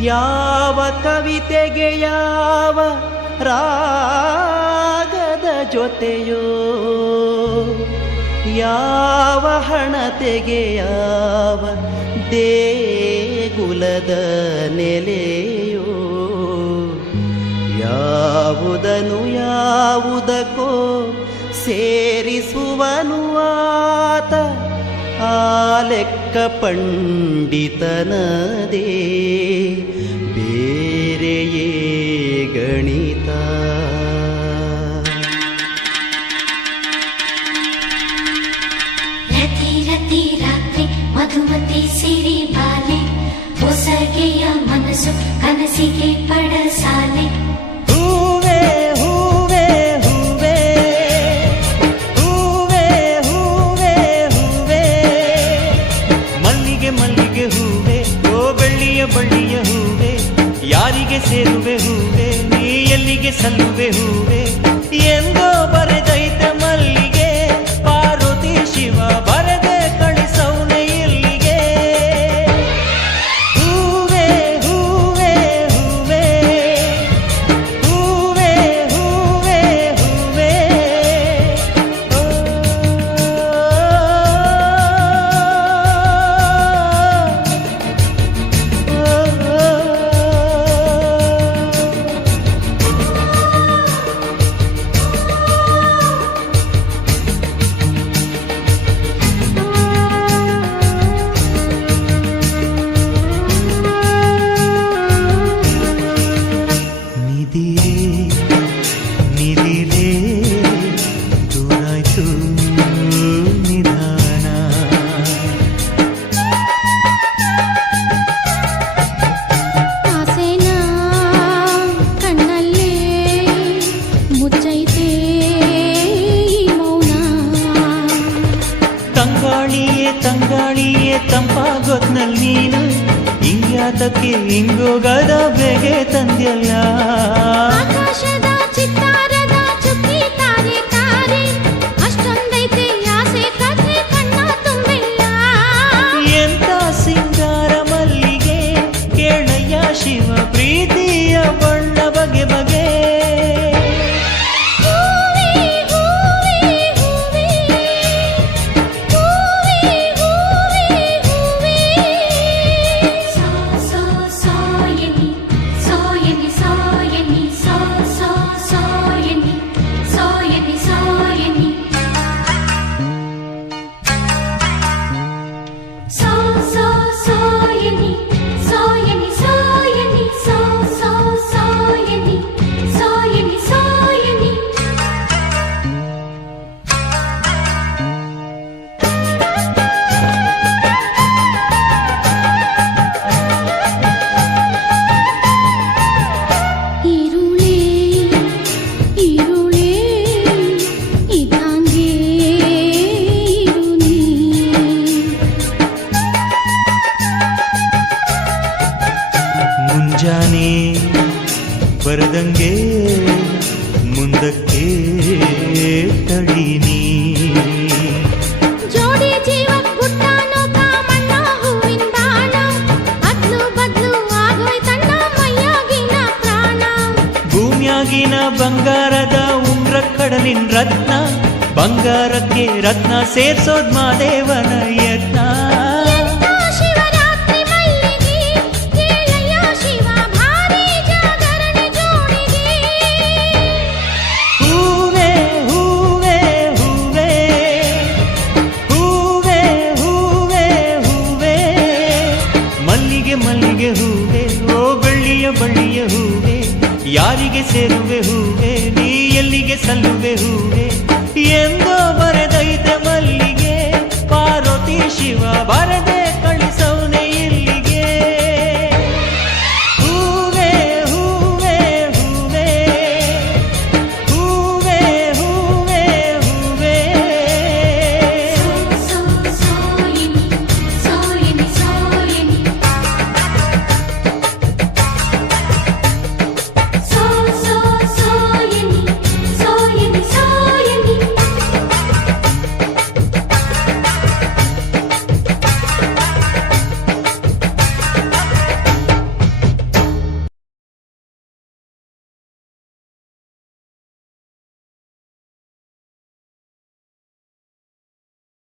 ಯಾವ ಕವಿತೆಗೆ ಯಾವ ರಾಗದ ಜೊತೆಯೋ? ಯಾವ ಹಣತೆಗೆ ಯಾವ ದೇಗುಲದ ನೆಲೆಯೋ? ಯಾವುದನು ಯಾವುದಕ್ಕೋ ಸೇರಿಸುವನು ಆತ, ಆ ಲೆಕ್ಕ ಪಂಡಿತನದೇ ಬೇರೆಯೇ ಗಣಿತ ರತಿ ರತಿ ರಾತ್ರಿ ಮಧುಮತಿ ಸಿರಿ ಬಾಲೆ ಹೊಸಗೆಯ ಮನಸ್ಸು ಕನಸಿಗೆ ಪಡಸಾಲೆ ಯಾರಿಗೆ ಸೇರುವೆ ಹೂವೆ? ನೀ ಎಲ್ಲಿಗೆ ಸಲ್ಲುವೆ ಹೂವೆ? ಎಂದೋ ತಂಗಾಳಿಯೇ ತಂಪಾಗೊತ್ನಲ್ಲಿ ನೀನು ಹಿಂಗ್ಯಾತಕ್ಕೆ ಹಿಂಗೋಗದ ಬೇಗೆ ತಂದ್ಯಲ್ಲ. ಆಗೋಯ್ತಣ್ಣ ಮುಂದಕ್ಕೆ ಪ್ರಾಣ. ಭೂಮಿಯಾಗಿನ ಬಂಗಾರದ ಉಂಗ್ರ ಕಡಲಿನ ರತ್ನ ಬಂಗಾರಕ್ಕೆ ರತ್ನ ಸೇರ್ಸೋದ್ ಮಾದೇವನ ಯತ್ನ. ಹೂವೆ ಹೂವೇ, ಓ ಬೆಳ್ಳಿಯ ಬಳ್ಳಿಯ ಹೂವೆ, ಯಾರಿಗೆ ಸೇರುವೆ ಹೂವೆ, ನೀ ಎಲ್ಲಿಗೆ ಸಲ್ಲುವೆ ಹೂವೆ? ಎಂದೋ ಬರೆದೈತೆ ಮಲ್ಲಿಗೆ, ಪಾರ್ವತಿ ಶಿವ ಬರದೆ